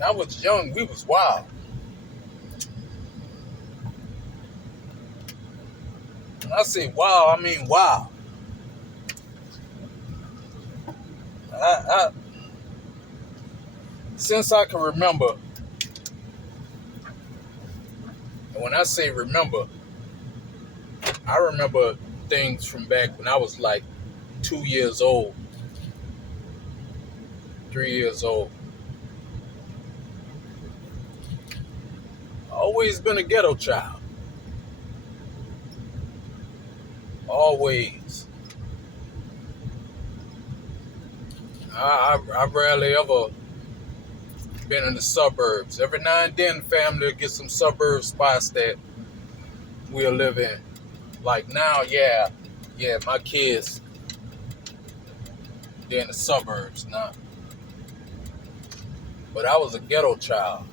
When I was young, we was wild. When I say wow, I mean wow. I since I can remember, and when I say remember, I remember things from back when I was like 2 years old, 3 years old. Always been a ghetto child. Always. I rarely ever been in the suburbs. Every now and then, family will get some suburb spots that we'll live in. Like now, yeah, my kids, they're in the suburbs now. But I was a ghetto child.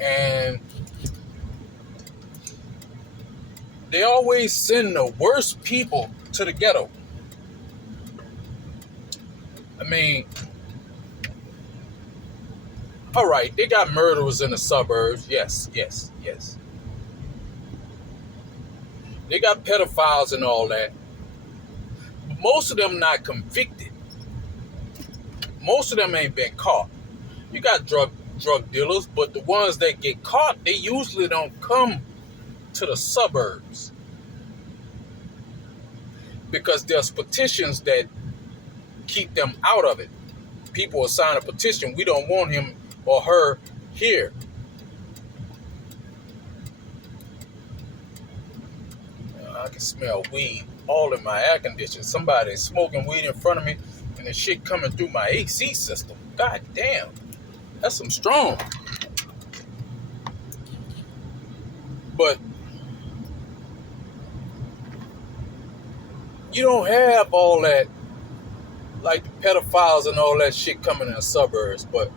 And they always send the worst people to the ghetto. I mean, all right, they got murderers in the suburbs. Yes. They got pedophiles and all that. But most of them not convicted. Most of them ain't been caught. You got drug dealers, but the ones that get caught, they usually don't come to the suburbs. Because there's petitions that keep them out of it. People will sign a petition. We don't want him or her here. I can smell weed all in my air conditioner. Somebody's smoking weed in front of me and the shit coming through my AC system. God damn. That's some strong. But you don't have all that, like the pedophiles and all that shit coming in the suburbs. But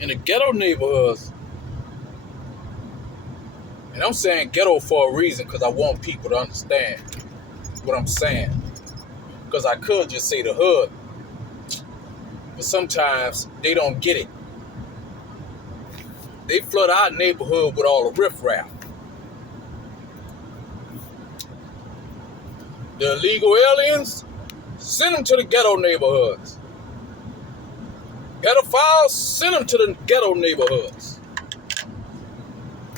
in the ghetto neighborhoods, and I'm saying ghetto for a reason because I want people to understand what I'm saying. Because I could just say the hood. But sometimes they don't get it. They flood our neighborhood with all the riffraff. The illegal aliens, send them to the ghetto neighborhoods. Pedophiles, send them to the ghetto neighborhoods.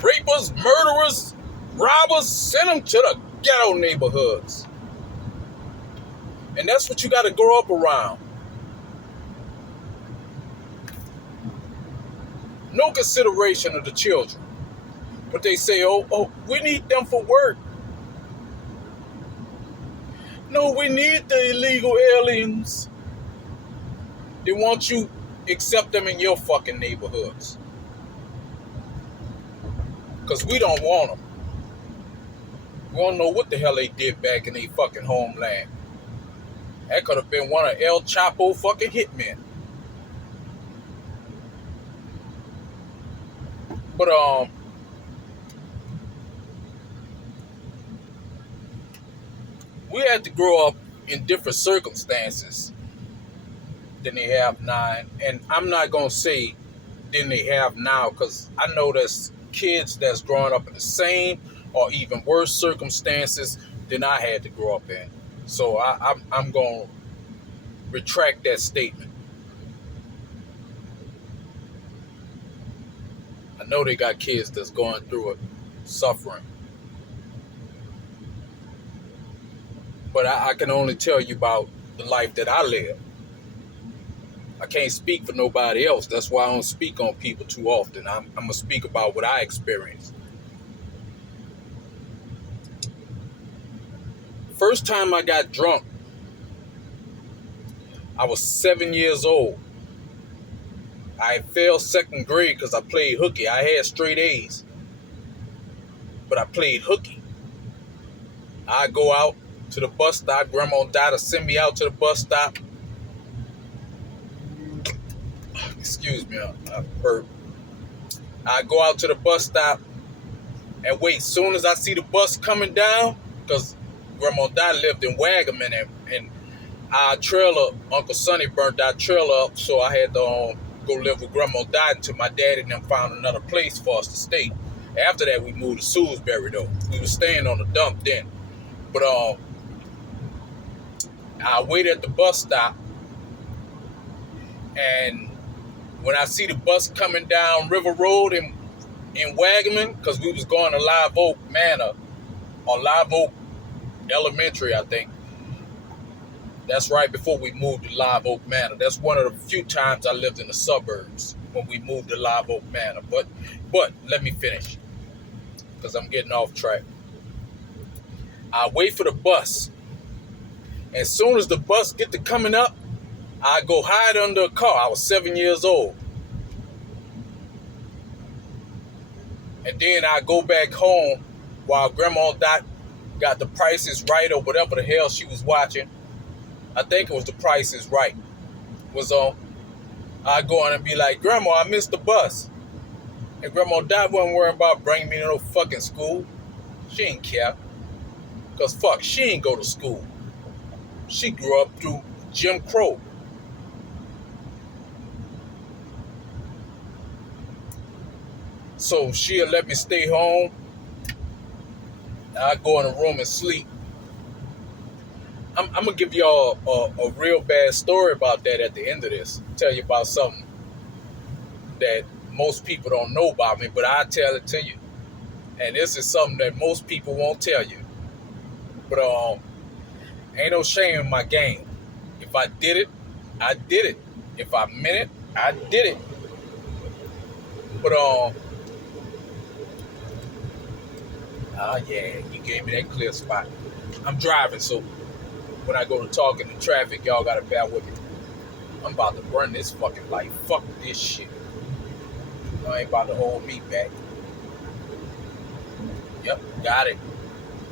Rapers, murderers, robbers, send them to the ghetto neighborhoods. And that's what you got to grow up around. No consideration of the children. But they say, oh, we need them for work. No, we need the illegal aliens. They want you to accept them in your fucking neighborhoods. Because we don't want them. We don't know what the hell they did back in their fucking homeland. That could have been one of El Chapo fucking hitmen. But, we had to grow up in different circumstances than they have now. And I'm not going to say than they have now because I know there's kids that's growing up in the same or even worse circumstances than I had to grow up in. So I'm going to retract that statement. I know they got kids that's going through it, suffering. But I can only tell you about the life that I live. I can't speak for nobody else. That's why I don't speak on people too often. I'm going to speak about what I experienced. First time I got drunk, I was 7 years old. I failed second grade because I played hooky. I had straight A's, but I played hooky. I go out to the bus stop. Grandma and Dada send me out to the bus stop. Excuse me, I burped. I go out to the bus stop and wait. Soon as I see the bus coming down, because Grandma Dot lived in Wagaman, and our trailer, Uncle Sonny burnt our trailer up, so I had to go live with Grandma Dot until my daddy and them found another place for us to stay. After that, we moved to Salisbury, though. We were staying on the dump then. But I waited at the bus stop, and when I see the bus coming down River Road in Wagaman, because we was going to Live Oak Manor, or Live Oak Elementary, I think. That's right before we moved to Live Oak Manor. That's one of the few times I lived in the suburbs when we moved to Live Oak Manor. But let me finish, because I'm getting off track. I wait for the bus. As soon as the bus get to coming up, I go hide under a car. I was 7 years old. And then I go back home while Grandma Dot got The Price is Right or whatever the hell she was watching. I think it was The Price is Right was on. I go in and be like, Grandma, I missed the bus. And Grandma Dot wasn't worrying about bringing me to no fucking school. She didn't care. Because fuck, she ain't go to school. She grew up through Jim Crow. So she'll let me stay home. I go in the room and sleep. I'm going to give y'all a real bad story about that at the end of this. Tell you about something that most people don't know about me, but I'll tell it to you. And this is something that most people won't tell you. But ain't no shame in my game. If I did it, I did it. If I meant it, I did it. But yeah, you gave me that clear spot. I'm driving, so when I go to talking in traffic, y'all gotta bear with me. I'm about to burn this fucking life. Fuck this shit. I ain't about to hold me back. Yep, got it.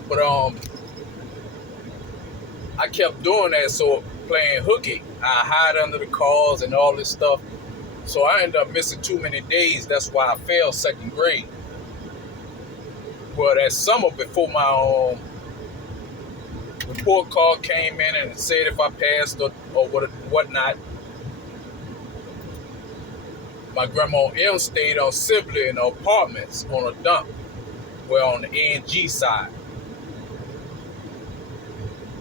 But I kept doing that, so playing hooky. I hide under the cars and all this stuff. So I ended up missing too many days. That's why I failed second grade. Well, that summer before my report card came in and said if I passed or whatnot, my grandma M stayed on Sibley in the apartments on a dump. Well, on the A&G side.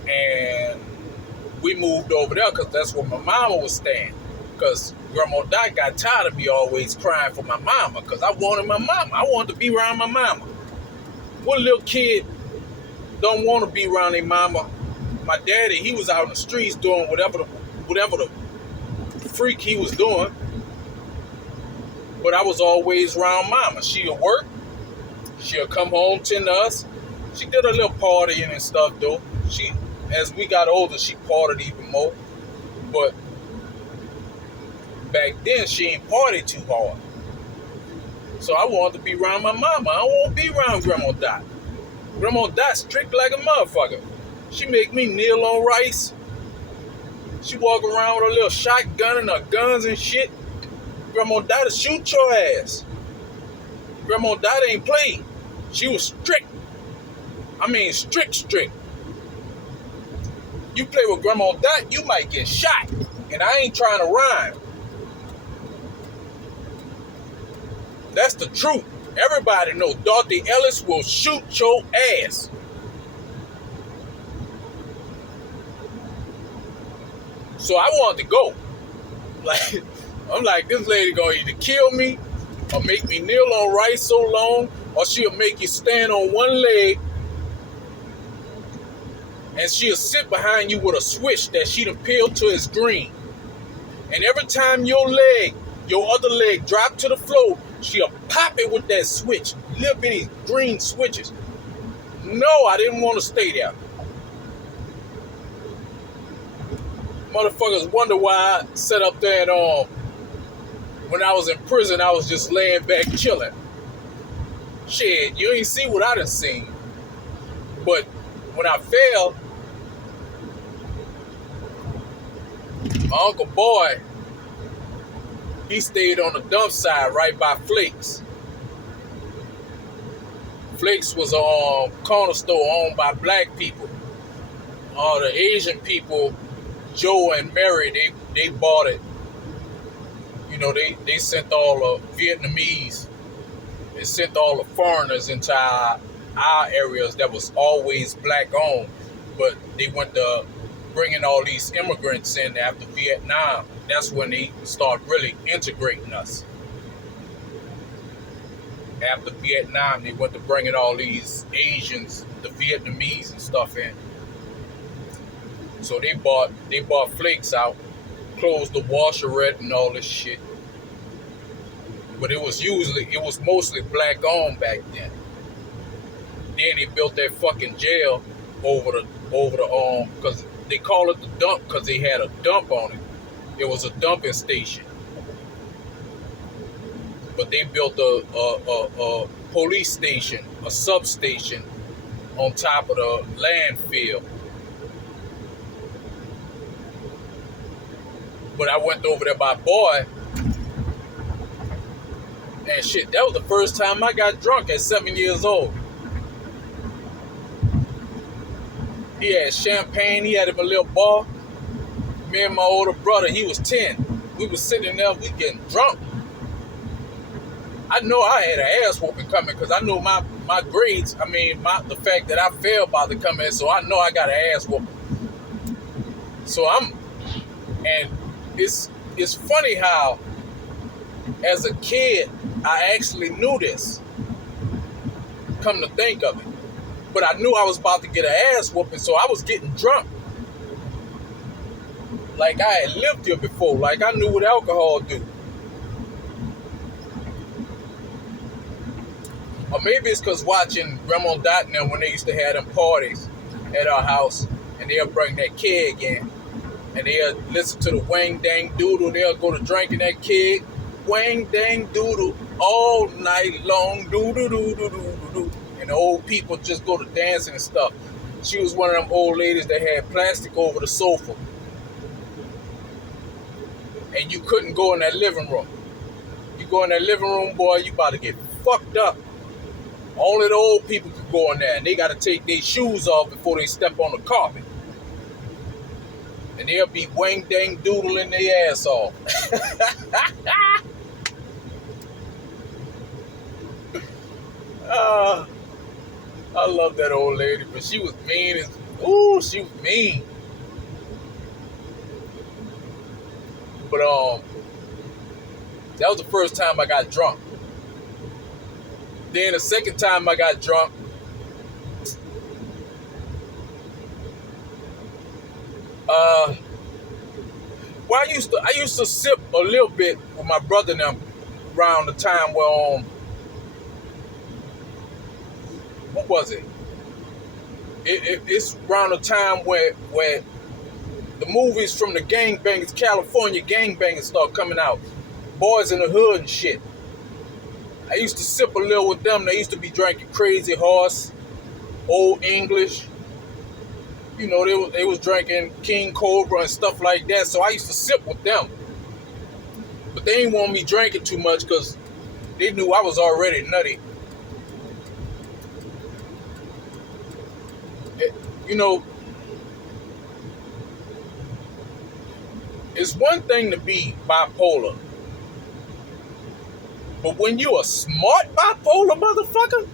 And we moved over there because that's where my mama was staying. Because Grandma Dot got tired of me always crying for my mama, because I wanted my mama. I wanted to be around my mama. What little kid don't want to be around their mama? My daddy, he was out in the streets doing whatever the freak he was doing. But I was always around mama. She'll work. She'll come home, tend to us. She did a little partying and stuff, though. As we got older, she partied even more. But back then, she ain't partied too hard. So I wanted to be around my mama. I don't want to be around Grandma Dot. Grandma Dot strict like a motherfucker. She make me kneel on rice. She walk around with a little shotgun and her guns and shit. Grandma Dot will shoot your ass. Grandma Dot ain't played. She was strict. I mean strict. You play with Grandma Dot, you might get shot. And I ain't trying to rhyme. That's the truth. Everybody knows Dorothy Ellis will shoot your ass. So I wanted to go. Like, I'm like, this lady gonna either kill me or make me kneel on rice so long, or she'll make you stand on one leg and she'll sit behind you with a switch that she done peeled to its green. And every time your other leg drop to the floor, she'll pop it with that switch. Little bitty green switches. No, I didn't want to stay there. Motherfuckers wonder why I sat up there and when I was in prison, I was just laying back chilling. Shit, you ain't see what I done seen. But when I fell, my Uncle Boy, he stayed on the dump side right by Flakes. Flakes was a corner store owned by black people. the Asian people, Joe and Mary, they bought it. You know, they sent all the Vietnamese, they sent all the foreigners into our areas that was always black owned, but they went to bringing all these immigrants in after Vietnam. That's when they started really integrating us. After Vietnam, they went to bringing all these Asians, the Vietnamese and stuff in. So they bought flakes out, closed the washerette and all this shit. But it was mostly black owned back then. Then they built that fucking jail over the because they call it the dump because they had a dump on it. It was a dumping station. But they built a police station, a substation on top of the landfill. But I went over there by boy, and shit, that was the first time I got drunk at 7 years old. He had champagne, he had him a little bar. Me and my older brother, he was 10. We was sitting there, we getting drunk. I know I had an ass whooping coming because I knew my grades, the fact that I failed about to come in, so I know I got an ass whooping. So and it's funny how, as a kid, I actually knew this, come to think of it. But I knew I was about to get an ass whooping, so I was getting drunk. Like I had lived here before, like I knew what alcohol do. Or maybe it's because watching Grandma Dot and them when they used to have them parties at our house, and they'll bring that keg in, and they'll listen to the Wang Dang Doodle. They'll go to drinking that keg, Wang Dang Doodle, all night long, doodle doodle doodle doodle. And the old people just go to dancing and stuff. She was one of them old ladies that had plastic over the sofa, and you couldn't go in that living room. You go in that living room, boy, you about to get fucked up. Only the old people could go in there, and they got to take their shoes off before they step on the carpet. And they'll be Wang Dang Doodling their ass off. I love that old lady, but she was mean as, she was mean. But that was the first time I got drunk. Then the second time I got drunk, I used to sip a little bit with my brother and them around the time where what was it? It's around the time where the movies from the gangbangers, California gangbangers, start coming out. Boys in the Hood and shit. I used to sip a little with them. They used to be drinking Crazy Horse, Old English. You know, they was drinking King Cobra and stuff like that. So I used to sip with them. But they didn't want me drinking too much because they knew I was already nutty. You know, it's one thing to be bipolar. But when you a smart bipolar motherfucker,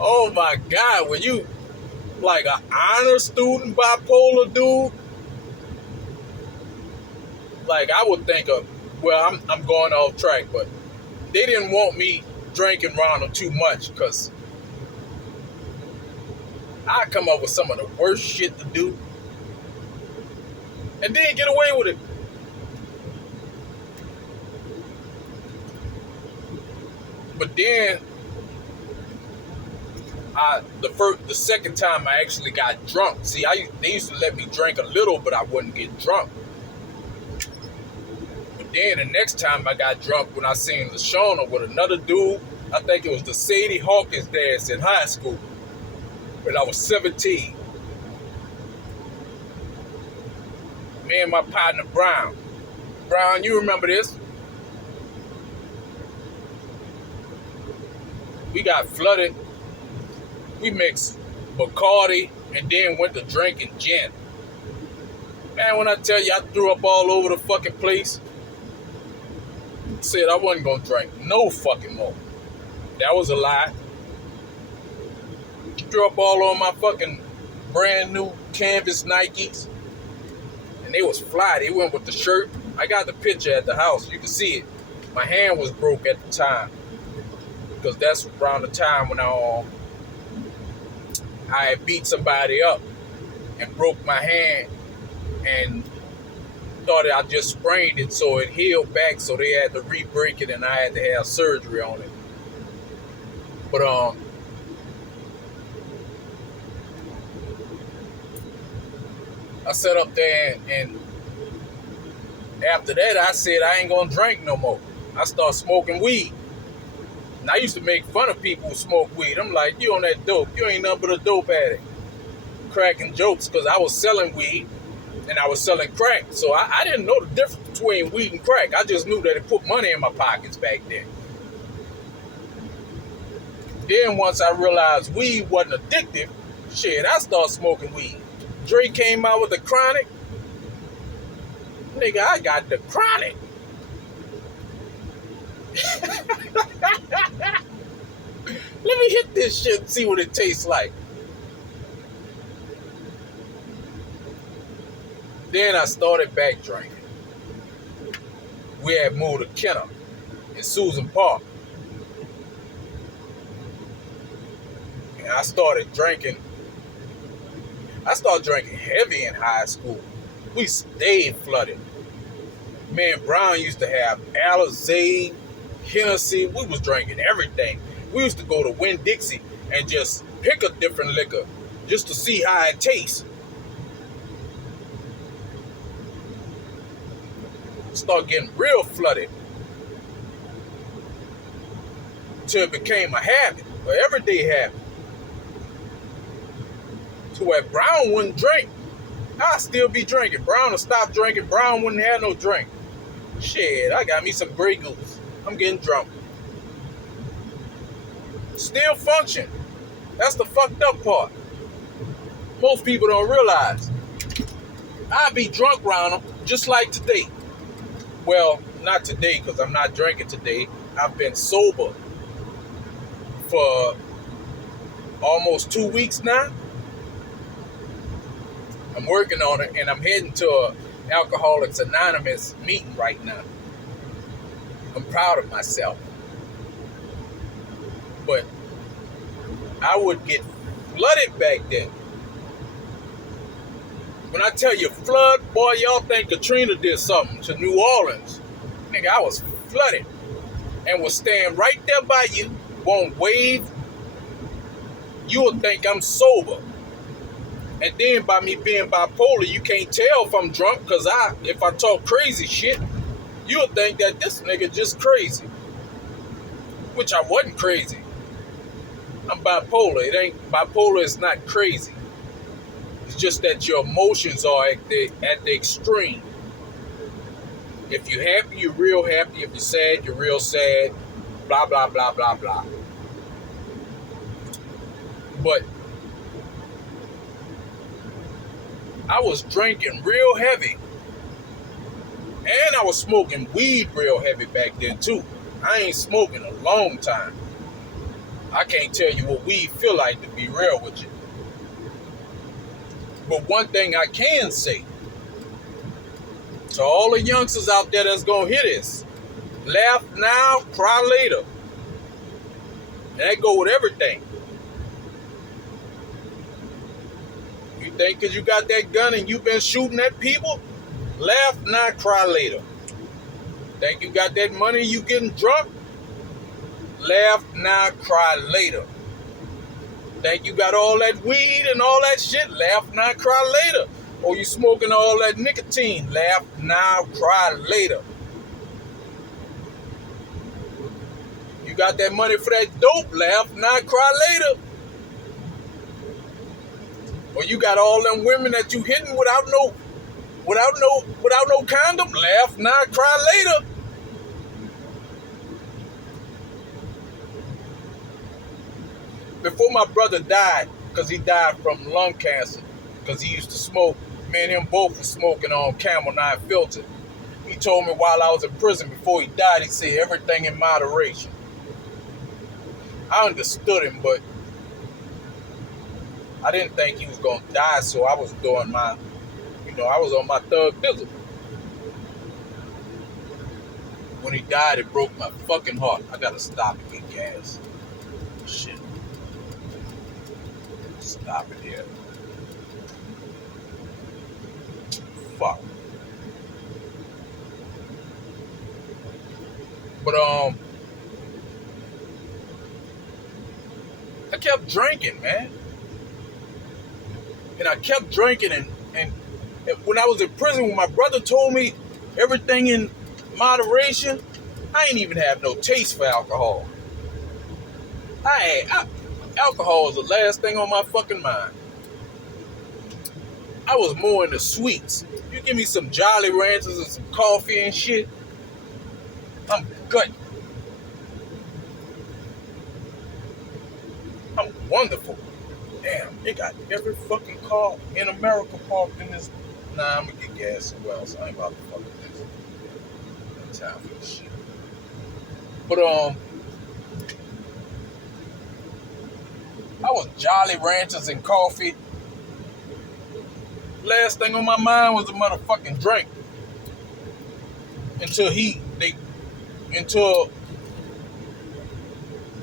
oh my God, when you like an honor student bipolar dude, like I would think of, well, I'm going off track, but they didn't want me drinking around them too much because I come up with some of the worst shit to do and then get away with it. But then, the second time I actually got drunk. See, they used to let me drink a little, but I wouldn't get drunk. But then the next time I got drunk when I seen LaShawna with another dude, I think it was the Sadie Hawkins dance in high school, when I was 17. Me and my partner Brown. Brown, you remember this? We got flooded. We mixed Bacardi, and then went to drinking gin. Man, when I tell you I threw up all over the fucking place, said I wasn't gonna drink no fucking more. That was a lie. Threw up all on my fucking brand new canvas Nikes, and they was fly. They went with the shirt. I got the picture at the house. You can see it. My hand was broke at the time because that's around the time when I beat somebody up and broke my hand and thought I just sprained it, so it healed back, so they had to re-break it and I had to have surgery on it. But I sat up there and after that I said I ain't gonna drink no more. I started smoking weed. And I used to make fun of people who smoke weed. I'm like, you on that dope. You ain't nothing but a dope addict. Cracking jokes because I was selling weed and I was selling crack. So I didn't know the difference between weed and crack. I just knew that it put money in my pockets back then. Then once I realized weed wasn't addictive, shit, I started smoking weed. Dre came out with the chronic. Nigga, I got the chronic. Let me hit this shit and see what it tastes like. Then I started back drinking. We had moved to Kenner in Susan Park. And I started drinking heavy in high school. We stayed flooded. Me and Brown used to have Alizé, Hennessy. We was drinking everything. We used to go to Winn-Dixie and just pick a different liquor just to see how it tastes. Start getting real flooded till it became a habit, an everyday habit. To where Brown wouldn't drink, I'd still be drinking. Brown would stop drinking. Brown wouldn't have no drink. Shit, I got me some Grey Goose. I'm getting drunk. Still function. That's the fucked up part. Most people don't realize. I be drunk around them just like today. Well, not today because I'm not drinking today. I've been sober for almost 2 weeks now. I'm working on it and I'm heading to a Alcoholics Anonymous meeting right now. I'm proud of myself. But I would get flooded back then. When I tell you flood, boy, y'all think Katrina did something to New Orleans. Nigga, I was flooded and was staying right there by you, won't wave. You would think I'm sober. And then by me being bipolar, you can't tell if I'm drunk because if I talk crazy shit, you would think that this nigga just crazy. Which I wasn't crazy. I'm bipolar. Bipolar is not crazy. It's just that your emotions are at the extreme. If you're happy, you're real happy. If you're sad, you're real sad. Blah, blah, blah, blah, blah. But I was drinking real heavy. And I was smoking weed real heavy back then too. I ain't smoking a long time. I can't tell you what weed feel like, to be real with you. But one thing I can say, to all the youngsters out there that's gonna hear this, laugh now, cry later. And that go with everything. You think because you got that gun and you been shooting at people, laugh now, cry later. Think you got that money, you getting drunk, laugh now, cry later. Think you got all that weed and all that shit, laugh now, cry later. Or you smoking all that nicotine, laugh now, cry later. You got that money for that dope, laugh now, cry later. Or you got all them women that you hitting without no condom, laugh now, cry later. Before my brother died, because he died from lung cancer because he used to smoke. Me and him both were smoking on Camel 9 filter. He told me while I was in prison before he died, he said everything in moderation. I understood him, but I didn't think he was going to die, so I was doing my, I was on my thug bizzle. When he died, it broke my fucking heart. I gotta stop and get gas. Shit. Stop it here. Fuck. But I kept drinking, man. And I kept drinking, and when I was in prison, when my brother told me everything in moderation, I ain't even have no taste for alcohol. Alcohol was the last thing on my fucking mind. I was more into sweets. You give me some Jolly Ranchers and some coffee and shit, I'm good. I'm wonderful. Damn, they got every fucking car in America parked in this. Nah, I'm gonna get gas somewhere else. I ain't about to fuck with this. No time for this shit. But I was Jolly Ranchers and coffee. Last thing on my mind was a motherfucking drink. Until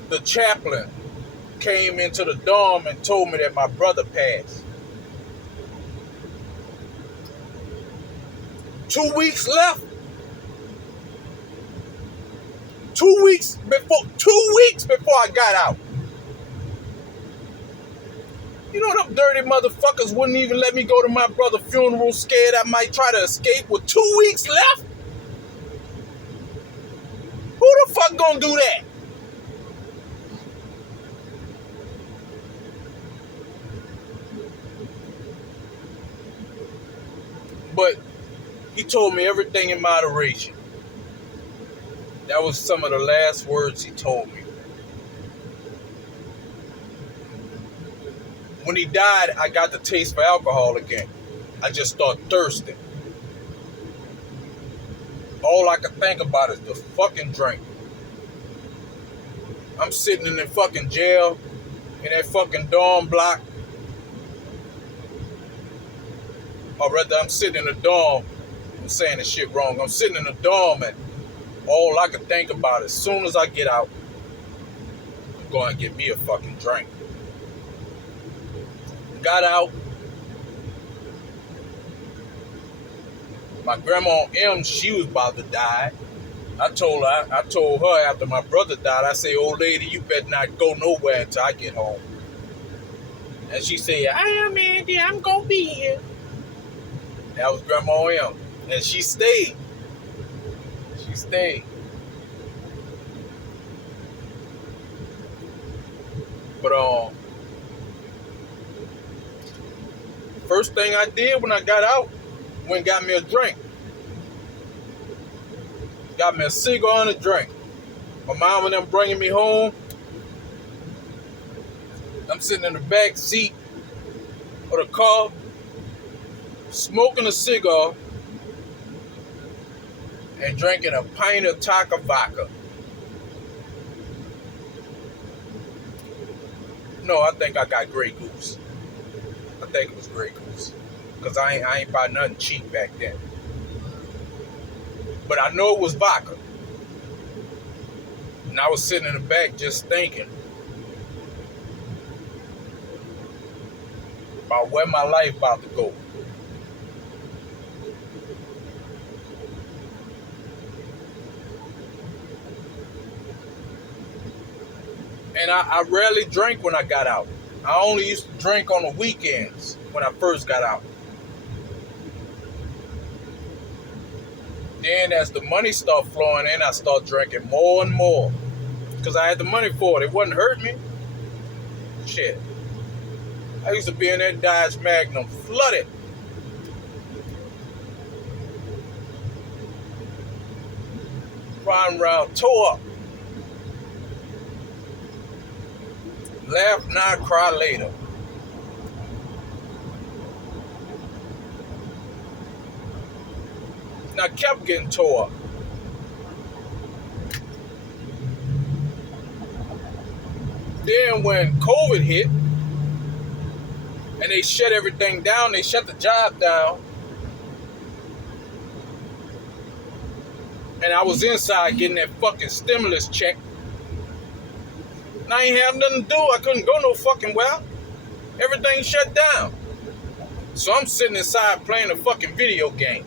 the chaplain came into the dorm and told me that my brother passed. 2 weeks left. 2 weeks before I got out. You know them dirty motherfuckers wouldn't even let me go to my brother's funeral, scared I might try to escape with 2 weeks left? Who the fuck gonna do that? But he told me everything in moderation. That was some of the last words he told me. When he died, I got the taste for alcohol again. I just started thirsting. All I could think about is the fucking drink. I'm sitting in the fucking jail, in that fucking dorm block. Or rather, I'm sitting in the dorm. I'm saying this shit wrong. I'm sitting in the dorm, and all I could think about is as soon as I get out, I'm going to get me a fucking drink. Got out. My grandma M, she was about to die. I told her after my brother died, I say, old lady, you better not go nowhere until I get home. And she said, I am Andy, I'm gonna be here. That was Grandma M. And she stayed. She stayed. But first thing I did when I got out, went and got me a drink. Got me a cigar and a drink. My mom and them bringing me home. I'm sitting in the back seat of the car, smoking a cigar and drinking a pint of Taka vodka. No, I think I got Grey Goose. I think it was Grey Goose. Because I ain't buy nothing cheap back then. But I know it was vodka. And I was sitting in the back just thinking about where my life about to go. And I rarely drank when I got out. I only used to drink on the weekends when I first got out. Then as the money started flowing in, I started drinking more and more. Because I had the money for it. It wasn't hurting me. Shit. I used to be in that Dodge Magnum flooded. Riding around, tore up. Laugh now, cry later. I kept getting tore up. Then when COVID hit and they shut everything down, they shut the job down, and I was inside getting that fucking stimulus check. And I ain't have nothing to do. I couldn't go no fucking well. Everything shut down. So I'm sitting inside playing a fucking video game.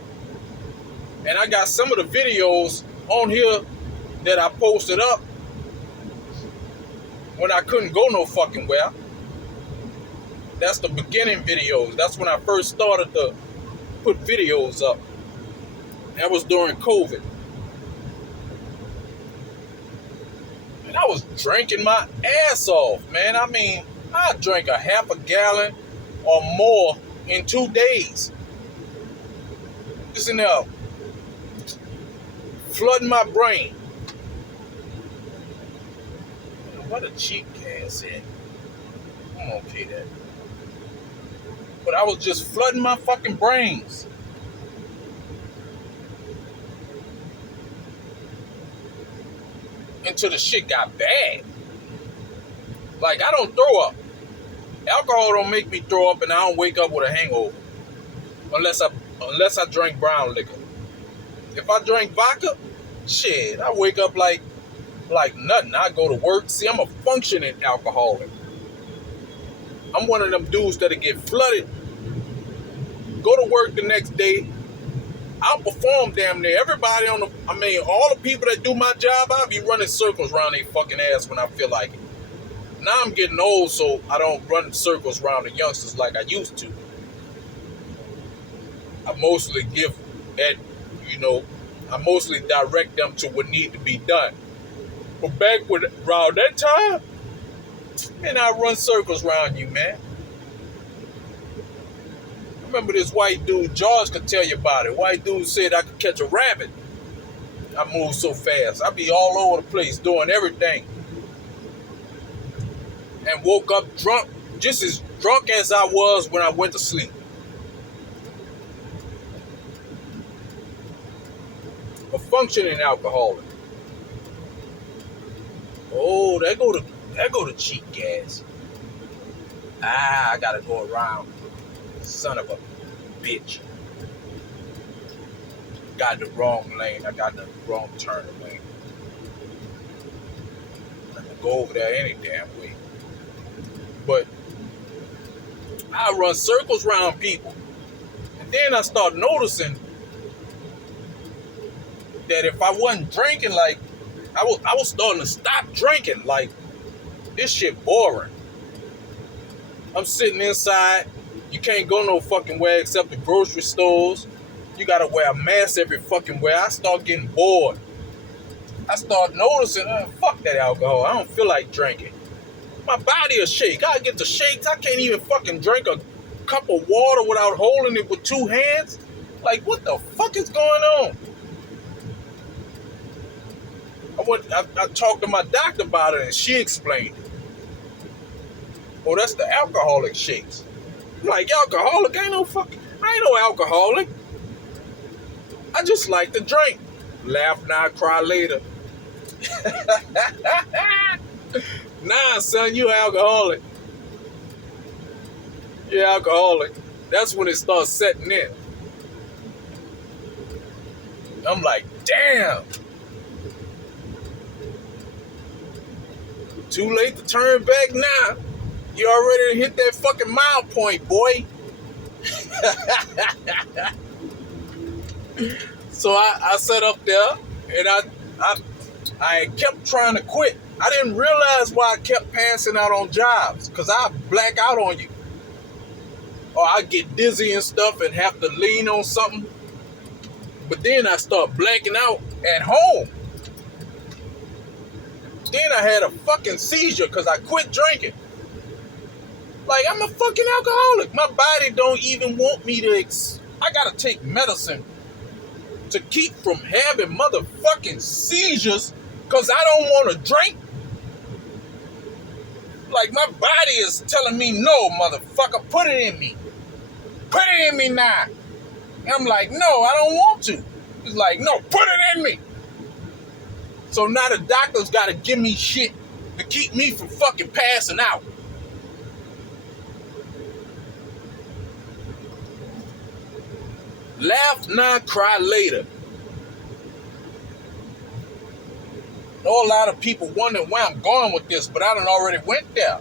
And I got some of the videos on here that I posted up when I couldn't go no fucking well. That's the beginning videos. That's when I first started to put videos up. That was during COVID. And I was drinking my ass off, man. I mean, I drank a half a gallon or more in 2 days. Just in there, flooding my brain. What a cheap ass in. I'm gonna pay that. But I was just flooding my fucking brains. Until the shit got bad. Like, I don't throw up. Alcohol don't make me throw up, and I don't wake up with a hangover. Unless I drink brown liquor. If I drink vodka, shit, I wake up like nothing. I go to work. See, I'm a functioning alcoholic. I'm one of them dudes that'll get flooded, go to work the next day, I'll perform damn near everybody all the people that do my job, I'll be running circles around their fucking ass when I feel like it. Now I'm getting old, so I don't run circles around the youngsters like I used to. I mostly I mostly direct them to what need to be done. But around that time, man, I run circles around you, man. I remember this white dude, George could tell you about it. White dude said I could catch a rabbit. I move so fast. I be all over the place doing everything. And woke up drunk, just as drunk as I was when I went to sleep. A functioning alcoholic. Oh, there go to cheap gas. I gotta go around. Son of a bitch. Got the wrong lane. I got the wrong turn lane. I can go over there any damn way. But I run circles around people. And then I start noticing that if I wasn't drinking, like, I was starting to stop drinking. Like, this shit boring. I'm sitting inside. You can't go no fucking where except the grocery stores. You gotta wear a mask every fucking where. I start getting bored. I start noticing, fuck that alcohol. I don't feel like drinking. My body will shake. I get the shakes. I can't even fucking drink a cup of water without holding it with 2 hands. Like, what the fuck is going on? I talked to my doctor about it, and she explained it. Oh, that's the alcoholic shakes. I'm like, alcoholic? I ain't no alcoholic. I just like to drink. Laugh now, cry later. Nah, son, you alcoholic. You're alcoholic. That's when it starts setting in. I'm like, damn. Too late to turn back now. You already hit that fucking mile point, boy. So I sat up there and I kept trying to quit. I didn't realize why I kept passing out on jobs, because I black out on you. Or I get dizzy and stuff and have to lean on something. But then I start blacking out at home. Then I had a fucking seizure because I quit drinking. Like, I'm a fucking alcoholic. My body don't even want me to... I gotta take medicine to keep from having motherfucking seizures because I don't want to drink. Like, my body is telling me, no, motherfucker, put it in me. Put it in me now. And I'm like, no, I don't want to. It's like, no, put it in me. So now the doctor's got to give me shit to keep me from fucking passing out. Laugh now, cry later. I know a lot of people wondering where I'm going with this, but I done already went there.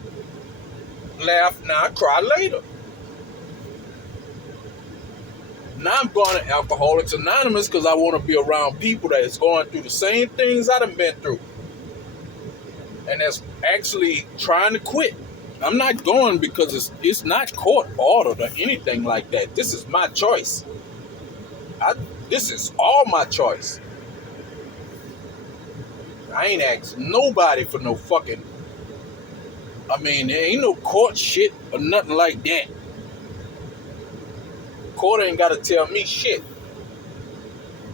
Laugh now, cry later. Now I'm going to Alcoholics Anonymous because I want to be around people that is going through the same things I done been through. And that's actually trying to quit. I'm not going because it's not court ordered or anything like that. This is my choice. This is all my choice. I ain't asked nobody for no fucking... there ain't no court shit or nothing like that. Court ain't got to tell me shit.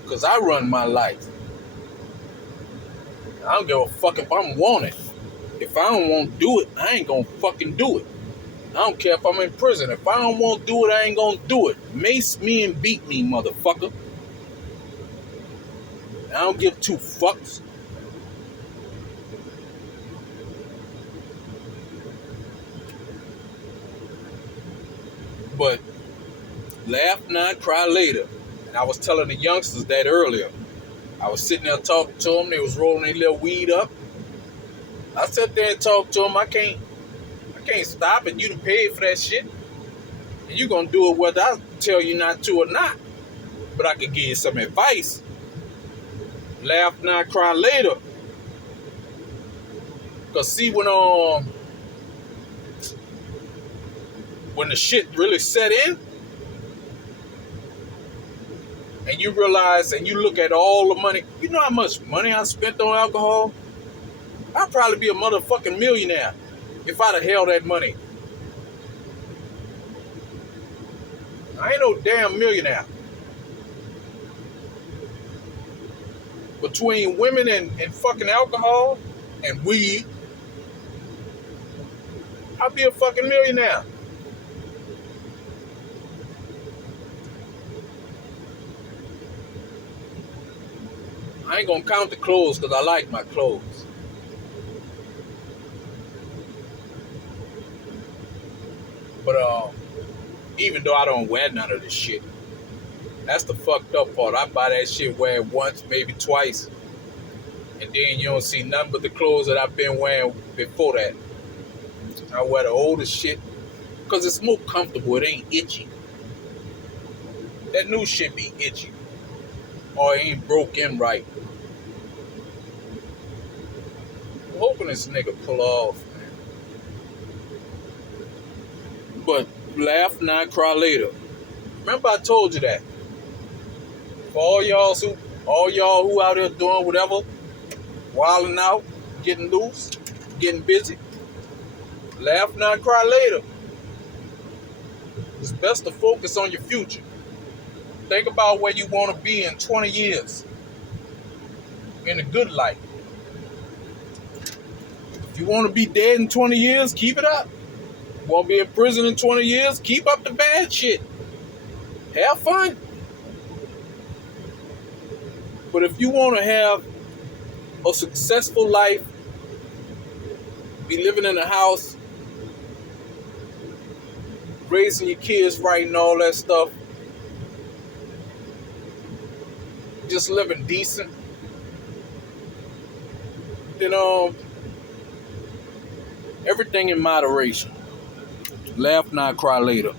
Because I run my life. I don't give a fuck if I'm wanted. If I don't want to do it, I ain't gonna fucking do it. I don't care if I'm in prison. If I don't want to do it, I ain't gonna do it. Mace me and beat me, motherfucker. I don't give two fucks. But laugh now, cry later. And I was telling the youngsters that earlier. I was sitting there talking to them. They was rolling their little weed up. I sat there and talked to them. I can't stop it. You done paid for that shit. And you gonna do it whether I tell you not to or not. But I could give you some advice. Laugh now, cry later. Cause see, when the shit really set in, and you realize and you look at all the money, you know how much money I spent on alcohol? I'd probably be a motherfucking millionaire if I'd have held that money. I ain't no damn millionaire. Between women and fucking alcohol and weed, I'd be a fucking millionaire. I ain't gonna count the clothes because I like my clothes. But even though I don't wear none of this shit, that's the fucked up part. I buy that shit, wear it once, maybe twice, and then you don't see nothing but the clothes that I've been wearing before that. I wear the oldest shit because it's more comfortable. It ain't itchy. That new shit be itchy. Or it ain't broke in right. I'm hoping this nigga pull off, man. But laugh now, cry later. Remember I told you that. For all y'all who out there doing whatever, wilding out, getting loose, getting busy, laugh now, cry later. It's best to focus on your future. Think about where you want to be in 20 years. In a good life. If you want to be dead in 20 years, keep it up. You want to be in prison in 20 years, keep up the bad shit. Have fun. But if you want to have a successful life, be living in a house, raising your kids right and all that stuff, just living decent, then everything in moderation. Laugh now, cry later.